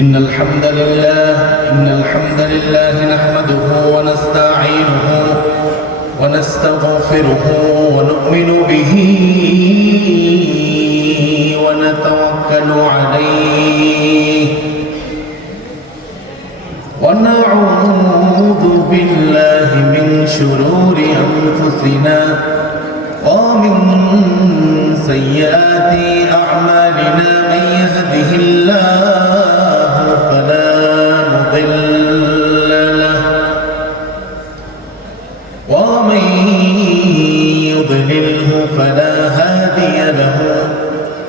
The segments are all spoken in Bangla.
إن الحمد لله نحمده ونستعينه ونستغفره ونؤمن به ونتوكل عليه ونعوذ بالله من شرور أنفسنا ومن سيئات أعمالنا من يهده الله فلا مضل له ومن يضلله فلا هادي له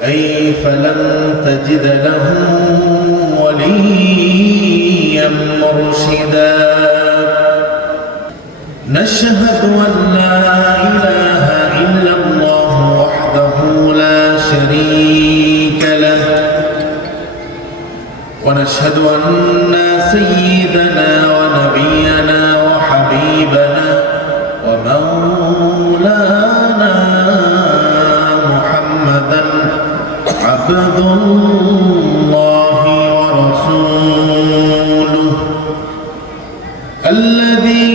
أي فلن تجد له وليا مرشدا نشهد أن لا إله إلا الله وحده لا شريك له ونشهد أن سيدنا ونبينا وحبيبنا ومولانا محمدا عبد الله ورسوله الذي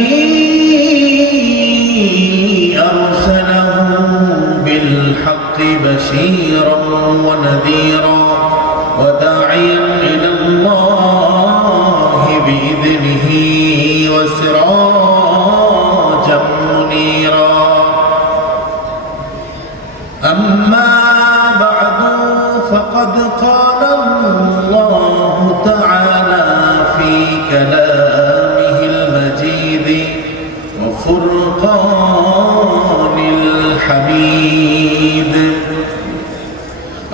أرسله بالحق بشيرا ونذيرا وداعيا إلى الله بإذنه وسراجا منيرا أما بعد فقد قال الله تعالى في كلامه المجيد وفرقان الحميد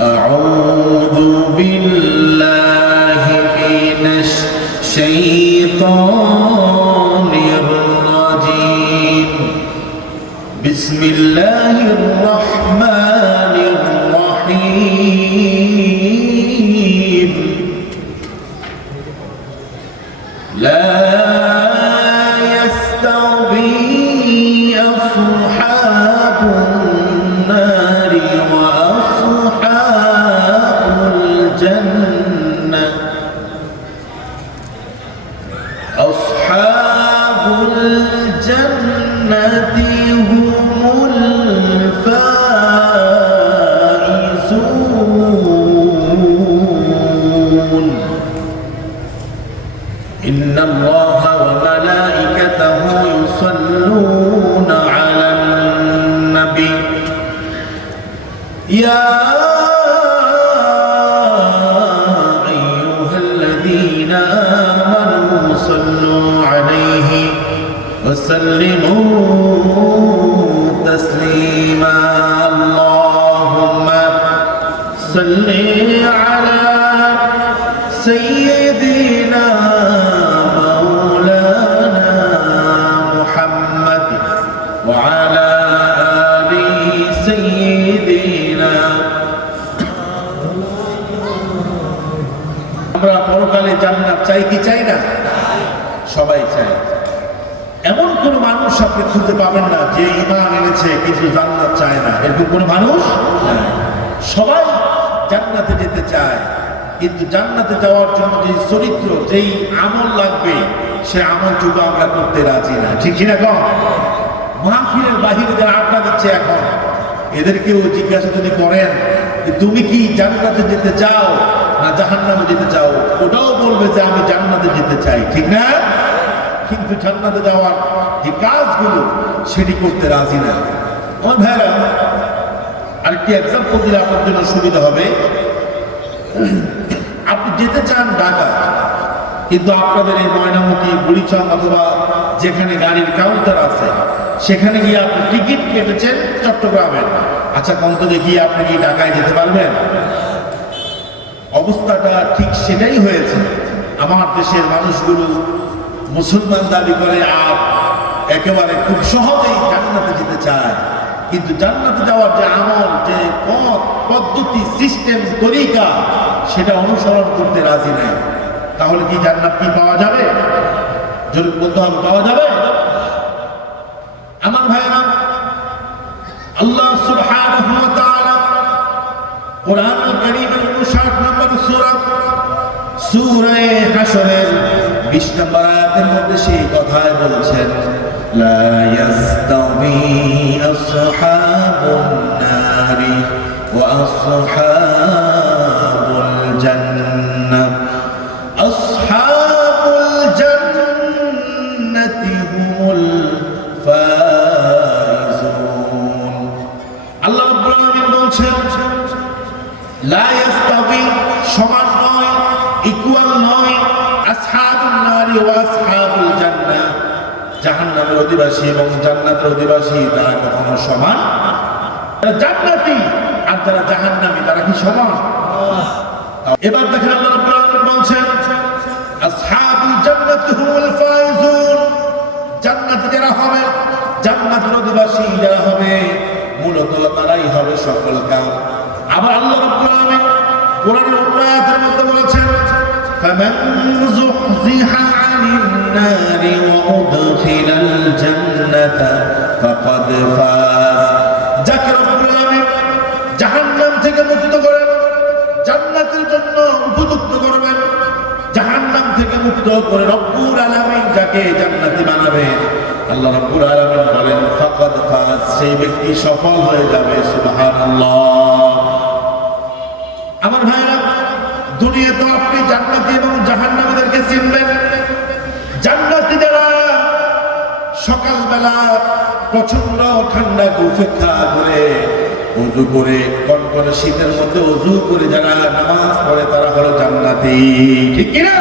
أعوذ بالله من الشيطان الرجيم بسم الله الرحمن الرحيم لا يستوي أصحاب النار وأصحاب الجنة أصحاب الجنة هم الفائزون إن الله وملائكته يصلون على النبي يا أيها الذين آمنوا صلوا عليه وسلموا تسليما اللهم صل على سيدنا مولانا محمد وعلى آل سيدنا আমরা পরকালে জান্নাত চাই কি চাই না? সবাই চাই। এমন কোন মানুষ আপনি খুঁজে পাবেন না যে ঈমান এনেছে কিন্তু জান্নাত চায় না, এরকম কোন মানুষ সবাই জান্নাতে যেতে চায়, কিন্তু জান্নাতে যাওয়ার জন্য যে চরিত্র, যেই আমল লাগবে সে আমলটুকু আমরা করতে রাজি না, ঠিক কিনা কম? মাহফিলের বাহিরে যারা আড্ডা দিচ্ছে এখন, এদেরকেও জিজ্ঞাসা যদি করেন তুমি কি জান্নাতে যেতে চাও না জাহান্নামে যেতে চাও, ওটাও বলবে যে আমি জান্নাতে যেতে চাই, ঠিক না? কিন্তু জান্নাতে যাওয়ার যে কাজগুলো সেটি করতে রাজি না। আমার ভাইরা, আরেকটি এক্সাম্পল দিলে আপনার জন্য সুবিধা হবে। আপনি যেতে চান ঢাকা, কিন্তু আপনাদের এই ময়নামতি, বুড়িচং অথবা যেখানে গাড়ির কাউন্টার আছে সেখানে গিয়ে আপনি টিকিট কেটেছেন চট্টগ্রামের। আচ্ছা কত দেখি আপনি কি ঢাকায় যেতে পারবেন? অবস্থাটা ঠিক সেটাই হয়েছে। আমার দেশের মানুষগুলো মুসলমান দাবি করে আর একেবারে খুব সহজেই জান্নাতে যেতে চায়, কিন্তু জান্নাতে যাওয়ার যে আমল, যে পথ পদ্ধতি, সিস্টেম, তরিকা সেটা অনুসরণ করতে রাজি নেই। তাহলে কি জান্নাত কি পাওয়া যাবে? জরুরি বলতে হবে, পাওয়া যাবে? আমার ভাইরা, আল্লাহ সুবহানাহু ওয়া তাআলা কোরআনুল কারীমের 59 নম্বর সূরা সূরা হাশরের 20 নম্বর আয়াতের মধ্যে সেই কথাই বলছেন, লা ইয়াস্তাবি আসহাবুন নারি ওয়া আসহাবুল জান্নাহ আসহাবুল জান্নাতি হুমুল ফাইজুন। আল্লাহ রাব্বুল আলামিন বলছেন, লা ইয়াস্তাবি সমান নয়, ইকুয়াল নয়, আসহাবুন নারি ওয়া আসহাবুল জান্নাহ, জাহান্নামের অধিবাসী এবং জান্নাতের অধিবাসী তারা কখনো সমান। জান্নাতি আর যারা জাহান্নামী তারা কি সমান? এবার দেখেন আল্লাহ রাব্বুল আলামিন বলছেন, আসহাবুল জান্নাতি হুমুল ফাইজুন, জান্নাতি যারা হবে, জান্নাতের অধিবাসী যারা হবে, মূলত তারাই হবে সফল কাম। আবার আল্লাহ রাব্বুল আলামিন কোরআনের অন্য আয়াতের মধ্যে বলেছেন, ফামান যুহজিহা আনিন নারি ওয়া উদখিলাল জান্নাতা ফাকাদ ফাজ, যাকে রব্বুল আলামিন জাহান্নাম থেকে মুক্ত করেন, জান্নাতের জন্য উপযুক্ত করবেন, জাহান্নাম থেকে মুক্ত করে রব্বুল আলামিন যাকে জান্নাতি বানাবেন, আল্লাহ রাব্বুল আলামিন বলেন ফাকাদ ফাজ, সেই ব্যক্তি সফল হয়ে যাবে। সুবহানাল্লাহ। আমার ভাইরা, দুনিয়াতে আপনি জান্নাতি এবং জাহান্নামীদেরকে চিনবেন। জান্নাতি যারা সকালবেলা প্রচন্ড ঠান্ডা উপেক্ষা করে ওযু করে, কনকনে শীতের মধ্যে ওযু করে যারা নামাজ পড়ে তারা হলো জান্নাতি, ঠিক কি না?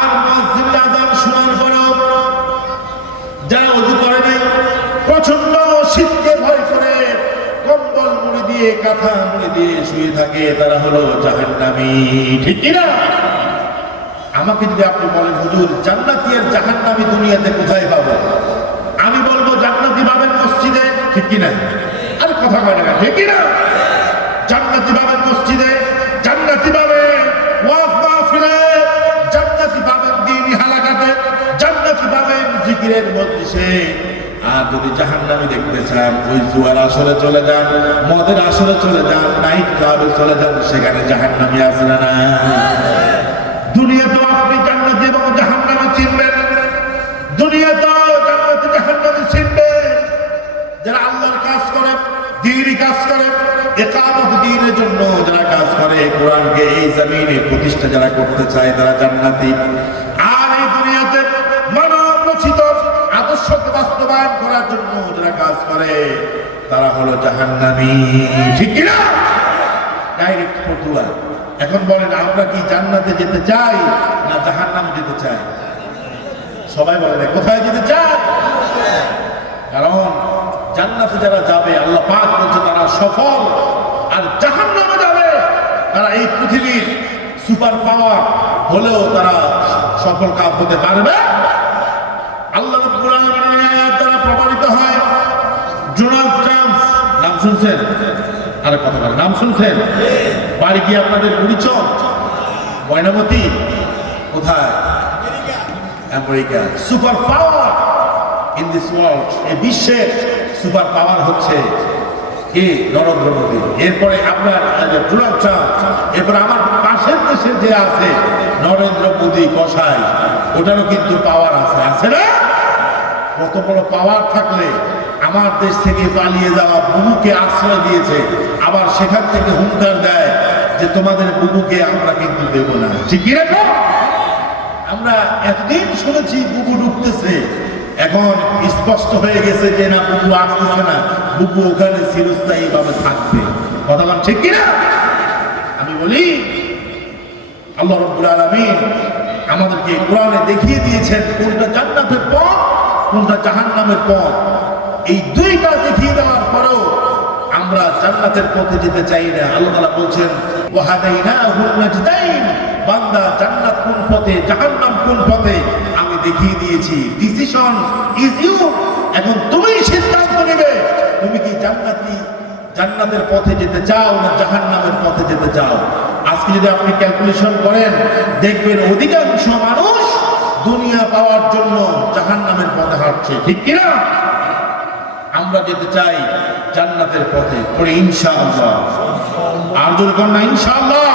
আর মসজিদে আযান শোনার পরেও যারা ওযু করে নাই, প্রচন্ড শীতকে ভয় করে কম্বল মুড়ি দিয়ে, কাঁথা মুড়ি দিয়ে শুয়ে থাকে, তারা হলো জাহান্নামী, ঠিক কি না? আমাকে যদি আপনি বলেন, হুজুর জান্নাতি আর জাহান্নামী দুনিয়াতে কোথায় পাবো? আমি বলবো জান্নাতি পাবেন মসজিদে, ঠিক কি না? আর কথা কয় না, ঠিক কি না? জান্নাতি পাবেন মসজিদে, জান্নাতি পাবেন ওয়াজ মাহফিলে, জান্নাতি পাবেন দ্বীনি হালাকাতে, জান্নাতি পাবেন জিকিরের মজলিসে। আর যদি জাহান্নামী দেখতে চান, ওই জুয়ার আসরে চলে যান, মদের আসরে চলে যান, নাইট ক্লাবে চলে যান, সেখানে জাহান্নামী আছে না? দুনিয়াতেও আপনি জান্নাতি এবং জাহান্নামী চিনবেন, দুনিয়াতেও জান্নাতি জাহান্নামী চিনবেন। যারা আল্লাহর কাজ করে, দ্বীনি কাজ করে, ইকামত দ্বীনের জন্য যারা কাজ করে, কোরআনকে এই জমিনে প্রতিষ্ঠা যারা করতে চায়, তারা জান্নাতি। আর এই দুনিয়াতে মানব রচিত আদর্শকে বাস্তবায়ন করার জন্য যারা কাজ করে, তারা হলো জাহান্নামী, ঠিক কি না? ডাইরেক্ট ফতুয়া। এখন বলেন, আমরা কি জান্নাতে যেতে চাই না জাহান্নামে যেতে চাই? সবাই বলেন কোথায় যেতে চাই? কারণ জান্নাতে যারা যাবে, আল্লাহ পাক বলছে তারা সফল, আর জাহান্নামে যাবে তারা এই পৃথিবীর সুপার পাওয়ার হলেও তারা সফল কাজ হতে পারবে। আল্লাহ রাব্বুল আলামিনের আয়াত দ্বারা প্রমাণিত হয়। ডোনাল্ড ট্রাম্প নাম শুনছেন? আরে কথা বলেন, নাম শুনছেন? বাড়ি কি আপনাদের বুড়িচক, ময়নামতি? কোথায়? America. Super power in this world, এই বিশ্বের সুপার পাওয়ার হচ্ছে কি? নরেন্দ্র মোদী। এরপরে আপনার ডোনাল্ড ট্রাম্প, এরপরে আমার পাশের দেশে যে আছে নরেন্দ্র মোদী কসাই, ওটারও কিন্তু পাওয়ার আছে, আছে না? কত বড় পাওয়ার থাকলে আমার দেশ থেকে পালিয়ে যাওয়া বুবুকে আশ্রয় দিয়েছে, আবার সেখান থেকে হুঙ্কার দেয় যে তোমাদের বুবুকে আমরা কিন্তু দেব না, ঠিক কি রকম? আমরা এতদিন শুনেছি বুবু ঢুকতেছে, এখন স্পষ্ট হয়ে গেছে যে না, বুবু আসতেছে না, বুবু ওখানে চিরস্থায়ী ভাবে থাকবে। কথা বল, ঠিক কিনা? আমি বলি, আল্লাহ রাব্বুল আলামিন আমাদেরকে কোরআনে দেখিয়ে দিয়েছেন কোনটা জান্নাতের পথ, কোনটা জাহান্নামের পথ। এই দুইটা দেখিয়ে দেওয়ার পরেও আমরা জান্নাতের পথে যেতে চাই না। আল্লাহ তাআলা বলছেন, ওয়াহাদাইনাহুল নাজদাইন, বান্দা জান্নাত কোন পথে, জাহান্নাম কোন পথে আমি দেখিয়ে দিয়েছি। Decision is you. এখন তুমি সিদ্ধান্ত নেবে, তুমি কি জান্নাতের পথে যেতে চাও না জাহান্নামের পথে যেতে চাও। আজকে যদি আপনি ক্যালকুলেশন করেন, দেখবেন অধিকাংশ মানুষ দুনিয়া পাওয়ার জন্য জাহান্নামের পথে হাঁটছে, ঠিক কিনা? আমরা যেতে চাই জান্নাতের পথে, পরে ইনশাআল্লাহ। আর যদি কন্যা ইনশাআল্লাহ।